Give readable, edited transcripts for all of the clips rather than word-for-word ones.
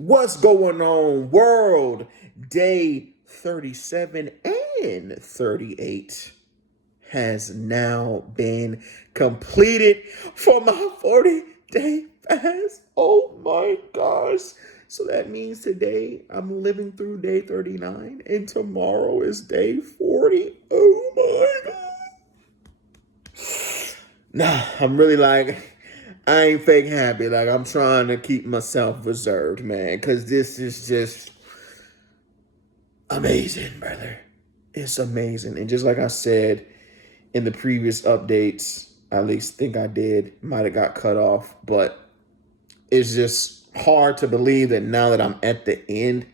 What's going on, world? Day 37 and 38 has now been completed for my 40-day fast. Oh my gosh. So that means today I'm living through day 39 and tomorrow is day 40. Oh my god. Nah, I'm really like, I ain't fake happy. Like, I'm trying to keep myself reserved, man, because this is just amazing, brother. It's amazing. And just like I said in the previous updates, I at least think I did, might have got cut off, but it's just hard to believe that now that I'm at the end,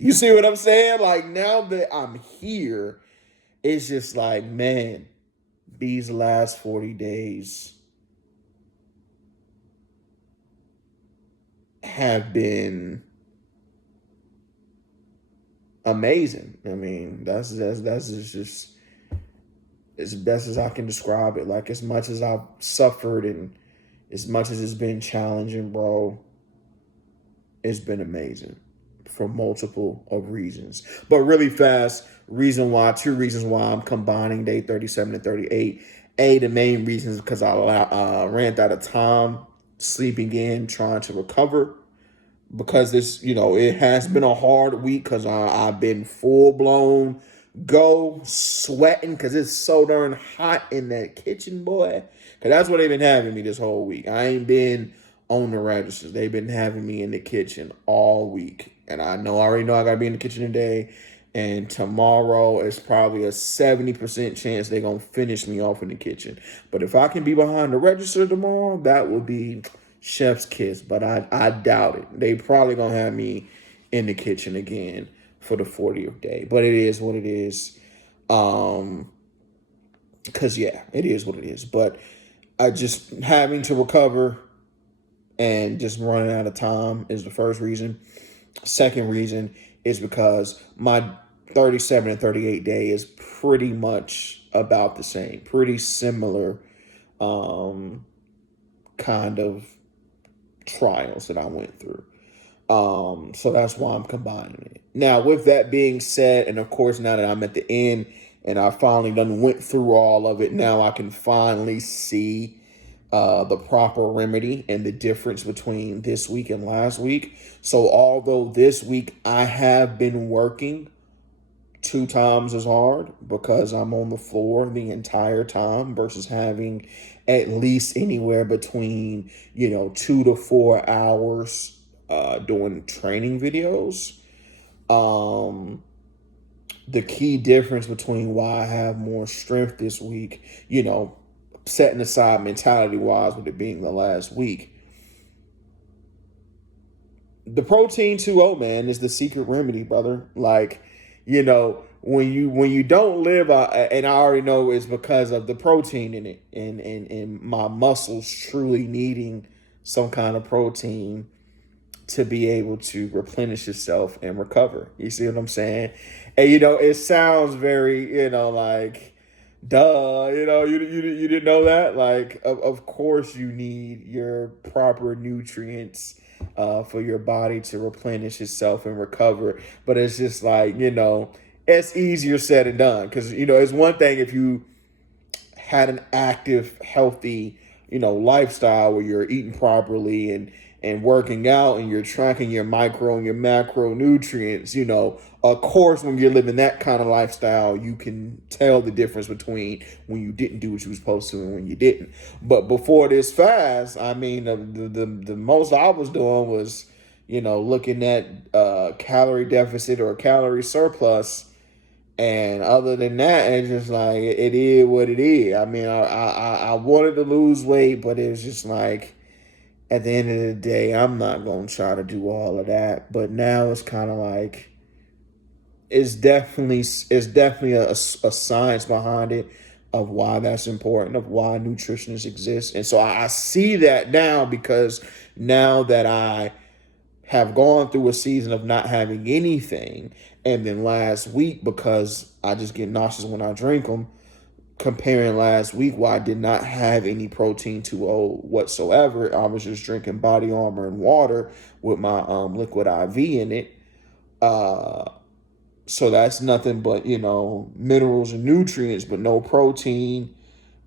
You see what I'm saying? Like, now that I'm here, it's just like, man, these last 40 days have been amazing. I mean, that's just as best as I can describe it. Like, as much as I've suffered and as much as it's been challenging, bro, it's been amazing for multiple of reasons. But really fast, two reasons why I'm combining day 37 and 38. The main reason is because I ran out of time sleeping in, trying to recover. Because it has been a hard week because I've been full blown sweating because it's so darn hot in that kitchen, boy. Because that's what they've been having me this whole week. I ain't been on the registers. They've been having me in the kitchen all week. And I already know I got to be in the kitchen today. And tomorrow is probably a 70% chance they're going to finish me off in the kitchen. But if I can be behind the register tomorrow, that would be chef's kiss. But I doubt it. They probably going to have me in the kitchen again for the 40th day. But it is what it is. Because, yeah, it is what it is. But I just having to recover and just running out of time is the first reason. Second reason is because my 37 and 38 day is pretty much about the same, pretty similar kind of trials that I went through. So that's why I'm combining it. Now, with that being said, and of course, now that I'm at the end and I finally done went through all of it, now I can finally see the proper remedy and the difference between this week and last week. So although this week I have been working 2 times as hard because I'm on the floor the entire time versus having at least anywhere between 2 to 4 hours doing training videos. The key difference between why I have more strength this week, setting aside mentality-wise with it being the last week, the Protein 2.0, man, is the secret remedy, brother. Like, when you don't live, and I already know it's because of the protein in it and my muscles truly needing some kind of protein to be able to replenish itself and recover. You see what I'm saying? And, it sounds very, like, duh, you didn't know that? Like, of course you need your proper nutrients for your body to replenish itself and recover. But it's just like, it's easier said than done. Because, it's one thing if you had an active, healthy, lifestyle where you're eating properly and working out and you're tracking your micro and your macronutrients, of course, when you're living that kind of lifestyle, you can tell the difference between when you didn't do what you were supposed to and when you didn't. But before this fast, I mean, the most I was doing was, looking at calorie deficit or calorie surplus. And other than that, it's just like, it is what it is. I mean, I wanted to lose weight, but it was just like, at the end of the day, I'm not going to try to do all of that. But now it's kind of like, it's definitely a science behind it of why that's important, of why nutritionists exist. And so I see that now because now that I have gone through a season of not having anything, and then last week, because I just get nauseous when I drink them, comparing last week where I did not have any protein 2O whatsoever. I was just drinking Body Armor and water with my liquid IV in it. So that's nothing but, minerals and nutrients, but no protein.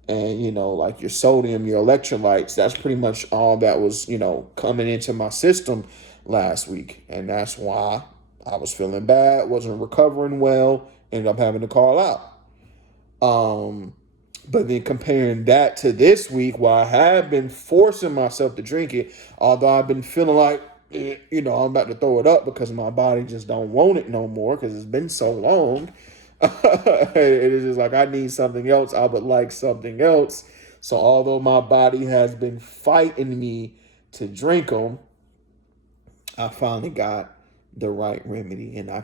And, like your sodium, your electrolytes, that's pretty much all that was, coming into my system last week. And that's why I was feeling bad, wasn't recovering well, ended up having to call out. But then comparing that to this week, while I have been forcing myself to drink it, although I've been feeling like, I'm about to throw it up because my body just don't want it no more because it's been so long. It is just like I need something else. I would like something else. So although my body has been fighting me to drink them, I finally got the right remedy, and I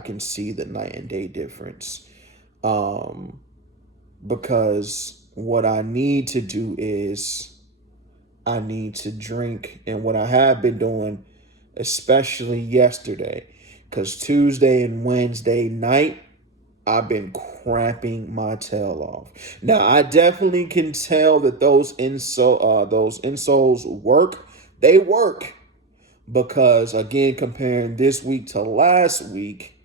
can see the night and day difference. Because what I need to do is I need to drink, and what I have been doing, especially yesterday, because Tuesday and Wednesday night, I've been cramping my tail off. Now, I definitely can tell that those insoles work. They work because, again, comparing this week to last week,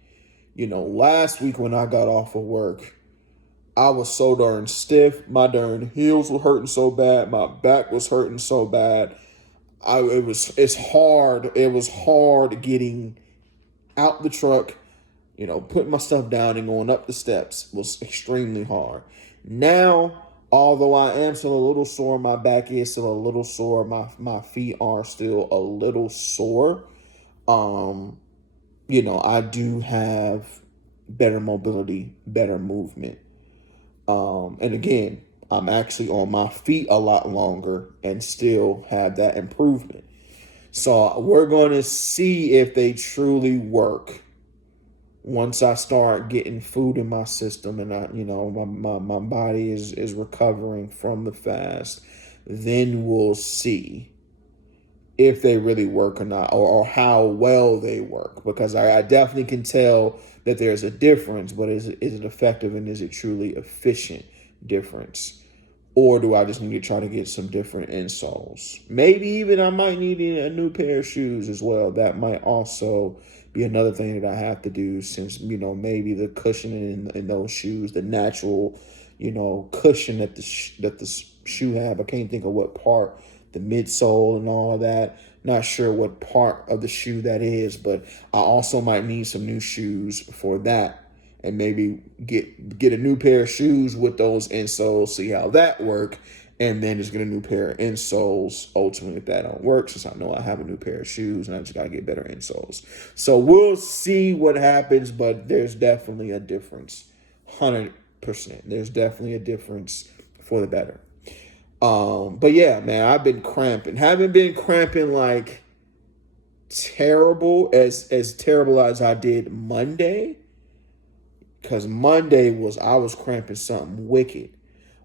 last week when I got off of work, I was so darn stiff. My darn heels were hurting so bad. My back was hurting so bad. It's hard. It was hard getting out the truck, putting my stuff down and going up the steps was extremely hard. Now, although I am still a little sore, my back is still a little sore. My feet are still a little sore. I do have better mobility, better movement. And again, I'm actually on my feet a lot longer and still have that improvement. So we're going to see if they truly work once I start getting food in my system and my body is recovering from the fast. Then we'll see if they really work or not, or how well they work, because I definitely can tell that there's a difference, but is it effective and is it truly efficient difference? Or do I just need to try to get some different insoles? Maybe even I might need a new pair of shoes as well. That might also be another thing that I have to do, since, maybe the cushioning in those shoes, the natural, cushion that the shoe have. I can't think of what part, the midsole and all of that. Not sure what part of the shoe that is, but I also might need some new shoes for that. And maybe get a new pair of shoes with those insoles, see how that work, and then just get a new pair of insoles ultimately if that don't work, since I know I have a new pair of shoes and I just got to get better insoles. So we'll see what happens, but there's definitely a difference. 100%. There's definitely a difference for the better. But yeah, man, I've been cramping. Haven't been cramping like terrible as terrible as I did Monday. Because Monday I was cramping something wicked.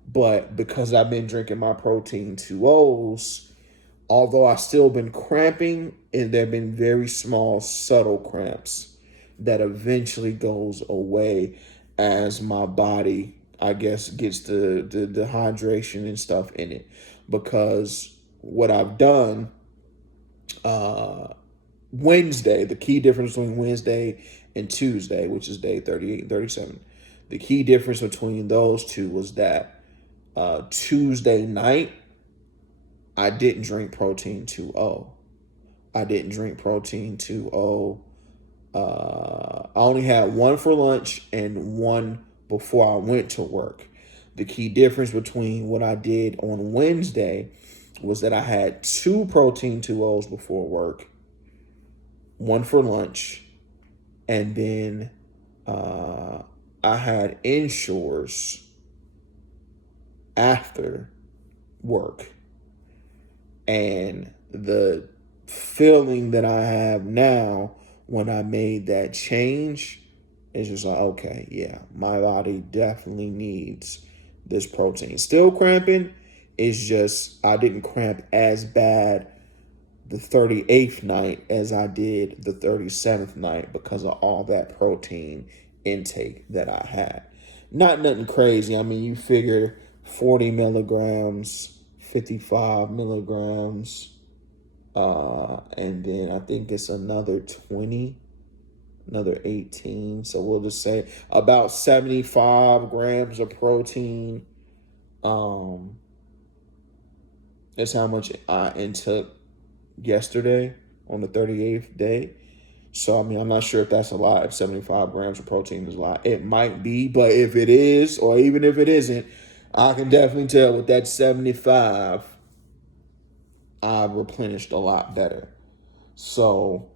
But because I've been drinking my protein 2Os, although I still been cramping, and there have been very small, subtle cramps that eventually goes away as my body, I guess, gets the hydration and stuff in it. Because what I've done, Wednesday, the key difference between Wednesday and Tuesday, which is day 38 and 37, the key difference between those two was that Tuesday night, I didn't drink protein 2O. I didn't drink protein 2O. I only had one for lunch and one before I went to work. The key difference between what I did on Wednesday was that I had two protein 2Os before work, one for lunch, and then I had Ensures after work. And the feeling that I have now when I made that change is just like, okay, yeah, my body definitely needs this protein. Still cramping, it's just I didn't cramp as bad the 38th night as I did the 37th night because of all that protein intake that I had. not nothing crazy. I mean, you figure 40 milligrams, 55 milligrams, and then I think it's another 20, another 18. So we'll just say about 75 grams of protein. Is how much I intook yesterday on the 38th day. So, I mean, I'm not sure if that's a lot, if 75 grams of protein is a lot. It might be, but if it is, or even if it isn't, I can definitely tell with that 75, I've replenished a lot better. So,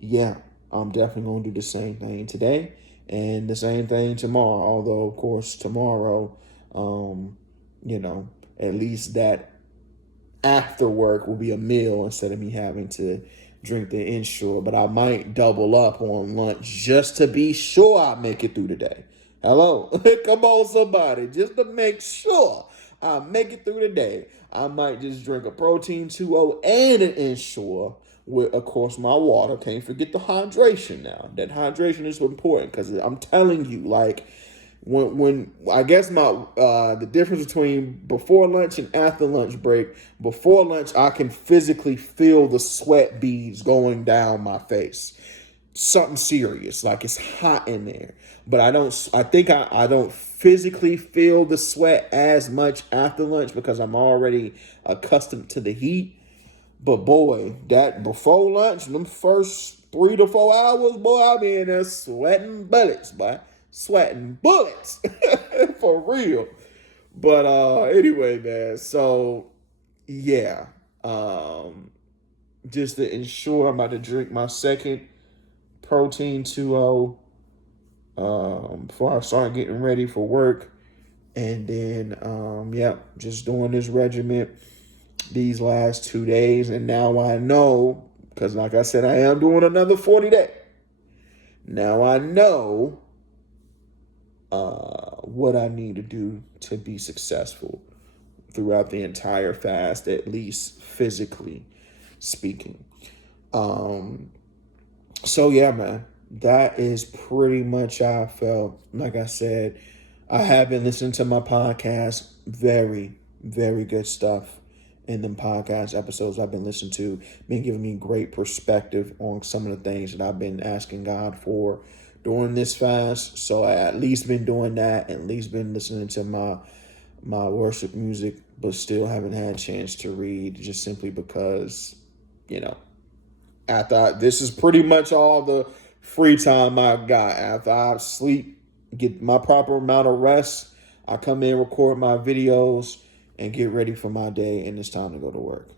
yeah, I'm definitely going to do the same thing today and the same thing tomorrow. Although, of course, tomorrow, at least that after work will be a meal instead of me having to drink the Ensure. But I might double up on lunch just to be sure I make it through the day. Hello? Come on, somebody. Just to make sure I make it through the day, I might just drink a Protein 2.0 and an Ensure with, of course, my water. Can't forget the hydration now. That hydration is important because I'm telling you, like, when I guess the difference between before lunch and after lunch break, before lunch I can physically feel the sweat beads going down my face. Something serious, like it's hot in there. But I don't physically feel the sweat as much after lunch because I'm already accustomed to the heat. But boy, that before lunch, them first 3 to 4 hours, boy, I be in there sweating bullets, boy. Sweating bullets. For real. But anyway, man. So yeah. Just to ensure I'm about to drink my second Protein 2.0 before I start getting ready for work. And then just doing this regimen these last 2 days. And now I know, because like I said, I am doing another 40 day. Now I know what I need to do to be successful throughout the entire fast, at least physically speaking. So yeah, man, that is pretty much how I felt. Like I said, I have been listening to my podcast. Very, very good stuff in them podcast episodes I've been listening to. Been giving me great perspective on some of the things that I've been asking God for during this fast. So I at least been doing that, at least been listening to my worship music, but still haven't had a chance to read, just simply because, I thought this is pretty much all the free time I got. After I sleep, get my proper amount of rest, I come in, record my videos, and get ready for my day, and it's time to go to work.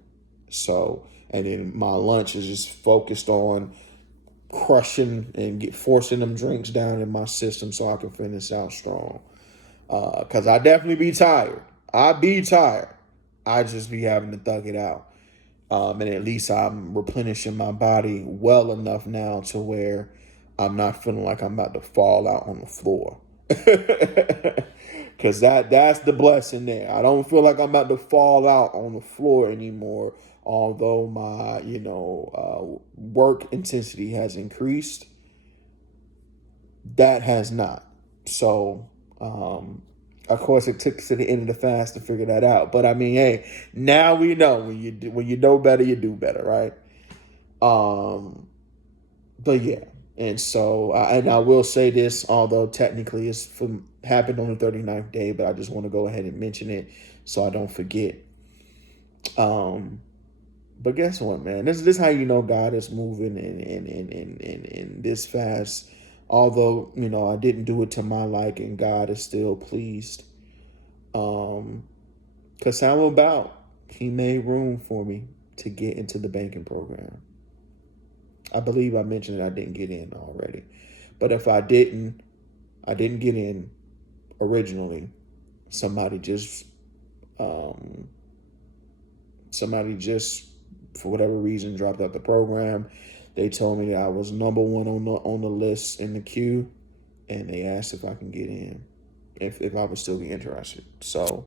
So, and then my lunch is just focused on crushing and forcing them drinks down in my system so I can finish out strong. Because I definitely be tired. I be tired. I just be having to thug it out. And at least I'm replenishing my body well enough now to where I'm not feeling like I'm about to fall out on the floor. Because that's the blessing there. I don't feel like I'm about to fall out on the floor anymore, although my, work intensity has increased. That has not. So, of course, it took to the end of the fast to figure that out. But I mean, hey, now we know when you know better, you do better, right? But yeah, and so and I will say this, although technically happened on the 39th day, but I just want to go ahead and mention it so I don't forget. But guess what, man? This is how you know God is moving in this fast. Although, I didn't do it to my liking, God is still pleased. Because how about He made room for me to get into the banking program? I believe I mentioned that I didn't get in already. But if I didn't get in originally. Somebody just, for whatever reason, dropped out the program. They told me that I was number one on the list in the queue, and they asked if I can get in, if I would still be interested. So